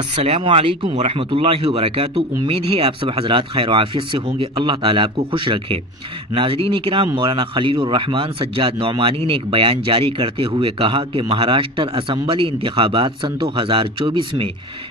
السلام علیکم ورحمۃ اللہ وبرکاتہ۔ امید ہے آپ سب حضرات خیر و عافیت سے ہوں گے۔ اللہ تعالیٰ آپ کو خوش رکھے۔ ناظرین کرام، مولانا خلیل الرحمان سجاد نعمانی نے ایک بیان جاری کرتے ہوئے کہا کہ مہاراشٹر اسمبلی انتخابات سن 2024 میں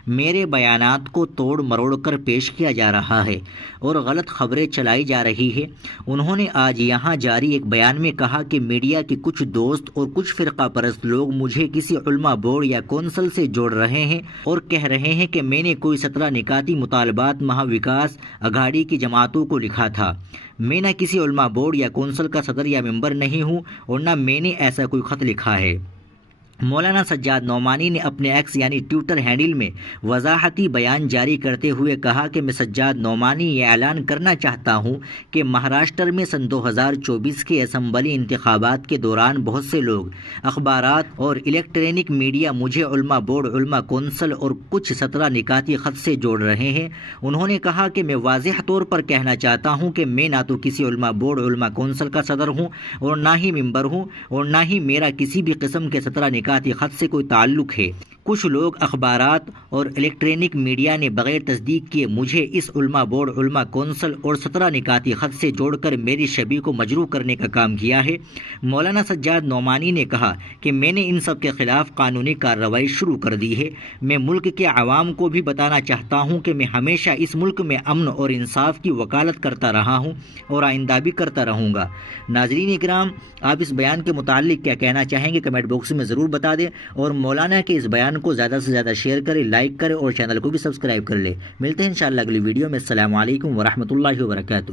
میرے بیانات کو توڑ مروڑ کر پیش کیا جا رہا ہے اور غلط خبریں چلائی جا رہی ہے۔ انہوں نے آج یہاں جاری ایک بیان میں کہا کہ میڈیا کے کچھ دوست اور کچھ فرقہ پرست لوگ مجھے کسی علماء بورڈ یا کونسل سے جوڑ رہے ہیں اور کہہ رہے ہیں کہ میں نے کوئی 17 نکاتی مطالبات مہا وکاس اگھاڑی کی جماعتوں کو لکھا تھا۔ میں نہ کسی علماء بورڈ یا کونسل کا صدر یا ممبر نہیں ہوں اور نہ میں نے ایسا کوئی خط لکھا ہے۔ مولانا سجاد نعمانی نے اپنے ایکس یعنی ٹویٹر ہینڈل میں وضاحتی بیان جاری کرتے ہوئے کہا کہ میں سجاد نعمانی یہ اعلان کرنا چاہتا ہوں کہ مہاراشٹر میں سن 2024 کے اسمبلی انتخابات کے دوران بہت سے لوگ، اخبارات اور الیکٹرانک میڈیا مجھے علماء بورڈ، علماء کونسل اور کچھ 17 نکاتی خط سے جوڑ رہے ہیں۔ انہوں نے کہا کہ میں واضح طور پر کہنا چاہتا ہوں کہ میں نہ تو کسی علماء بورڈ، علماء کونسل کا صدر ہوں اور نہ ہی ممبر ہوں اور نہ ہی میرا کسی بھی قسم کے 17 نکاتی خط سے کوئی تعلق ہے۔ کچھ لوگ، اخبارات اور الیکٹرانک میڈیا نے بغیر تصدیق کیے مجھے اس علماء بورڈ، علماء کونسل اور 17 نکاتی خط سے جوڑ کر میری شبیہ کو مجروح کرنے کا کام کیا ہے۔ مولانا سجاد نعمانی نے کہا کہ میں نے ان سب کے خلاف قانونی کارروائی شروع کر دی ہے۔ میں ملک کے عوام کو بھی بتانا چاہتا ہوں کہ میں ہمیشہ اس ملک میں امن اور انصاف کی وکالت کرتا رہا ہوں اور آئندہ بھی کرتا رہوں گا۔ ناظرین کرام، آپ اس بیان کے متعلق کیا کہنا چاہیں گے کمنٹ باکس میں ضرور بتا دیں اور مولانا کے اس بیان کو زیادہ سے زیادہ شیئر کریں، لائک کریں اور چینل کو بھی سبسکرائب کر لیں۔ ملتے ہیں انشاءاللہ اگلی ویڈیو میں۔ السلام علیکم ورحمۃ اللہ وبرکاتہ۔